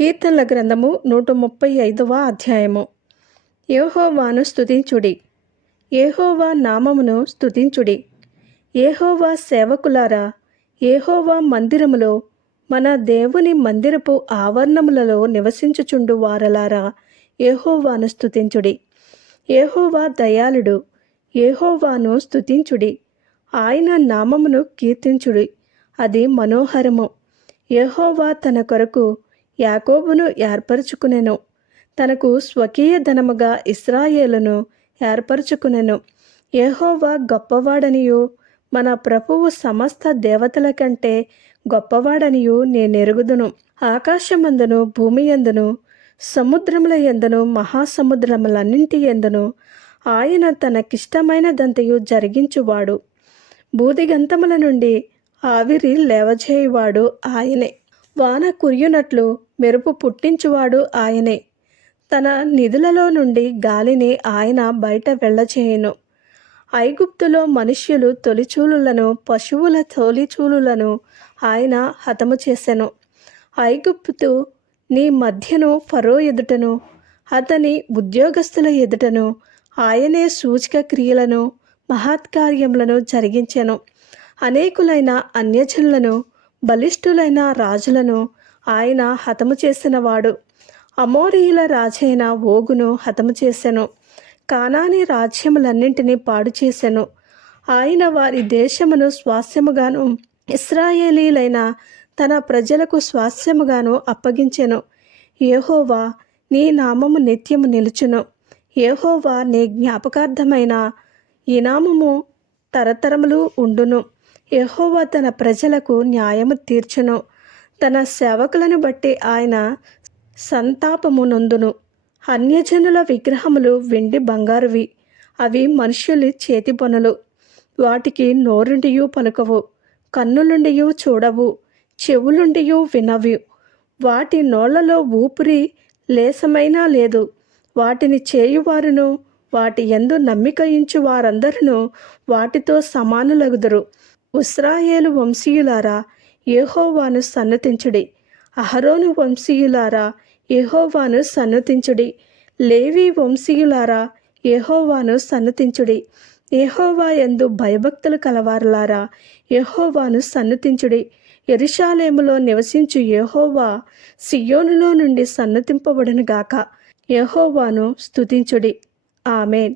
కీర్తనల గ్రంథము నూట ముప్పై ఐదవ అధ్యాయము. ఏహోవాను స్తుతించుడి. ఏహోవా నామమును స్తుతించుడి. ఏహోవా సేవకులారా ఏహోవా మందిరములో మన దేవుని మందిరపు ఆవరణములలో నివసించుచుండు వారలారా ఏహోవాను స్తుతించుడి. ఏహోవా దయాళుడు ఏహోవాను స్తుతించుడి. ఆయన నామమును కీర్తించుడి. అది మనోహరము. ఏహోవా తన కొరకు యాకోబును ఏర్పరచుకునెను. తనకు స్వకీయ ధనముగా ఇస్రాయేలును ఏర్పరచుకునెను. ఏహోవా గొప్పవాడనియు మన ప్రభువు సమస్త దేవతల కంటే గొప్పవాడనియు నేనెరుగుదును. ఆకాశమందును భూమి ఎందును సముద్రముల ఎందును మహాసముద్రములన్నింటి ఎందును ఆయన తనకిష్టమైనదంతయు జరిగించువాడు. బూదిగంతముల నుండి ఆవిరి లేవజేయువాడు ఆయనే. వాన కురియునట్లు మెరుపు పుట్టించువాడు ఆయనే. తన నిధులలో నుండి గాలిని ఆయన బయట వెళ్ళచేయును. ఐగుప్తులో మనుష్యులు తొలిచూలులను పశువుల తొలిచూలులను ఆయన హతము చేసెను. ఐగుప్తు నీ మధ్యను ఫరో ఎదుటను అతని ఉద్యోగస్తుల ఎదుటను ఆయనే సూచక క్రియలను మహత్కార్యములను జరిగించెను. అనేకులైన అన్యజనులను బలిష్ఠులైన రాజులను ఆయన హతము చేసినవాడు. అమోరీయుల రాజైన ఓగును హతము చేసెను. కానాని రాజ్యములన్నింటినీ పాడు చేసెను. ఆయన వారి దేశమును స్వాస్యముగాను ఇస్రాయేలీలైన తన ప్రజలకు స్వాస్యముగాను అప్పగించెను. ఏహోవా నీ నామము నిత్యము నిలుచును. ఏహోవా నీ జ్ఞాపకార్థమైన ఈ నామము తరతరములు ఉండును. యహోవా తన ప్రజలకు న్యాయము తీర్చును. తన సేవకులను బట్టి ఆయన సంతాపము నొందును. అన్యజనుల విగ్రహములు వెండి బంగారువి అవి మనుషులు చేతి పనులు. వాటికి నోరుండియు పలుకవు కన్నులుండియు చూడవు చెవులుండియు వినవు. వాటి నోళ్ళలో ఊపిరి లేసమైనా లేదు. వాటిని చేయువారును వాటి ఎందు నమ్మిక ఇంచు వారందరూ వాటితో సమానులగుదురు. ఉస్రాయేలు వంశీయులారా ఏహోవాను సన్నతించుడి. అహరోను వంశీయులారా ఏహోవాను సన్నతించుడి. లేవి వంశీయులారా ఏహోవాను సన్నతించుడి. యెహోవా ఎందు భయభక్తులు కలవారులారా ఏహోవాను సన్నతించుడి. ఎరుషాలేములో నివసించు యెహోవా సియోనులో నుండి సన్నతింపబడును గాక యెహోవాను స్తుతించుడి. ఆమెన్.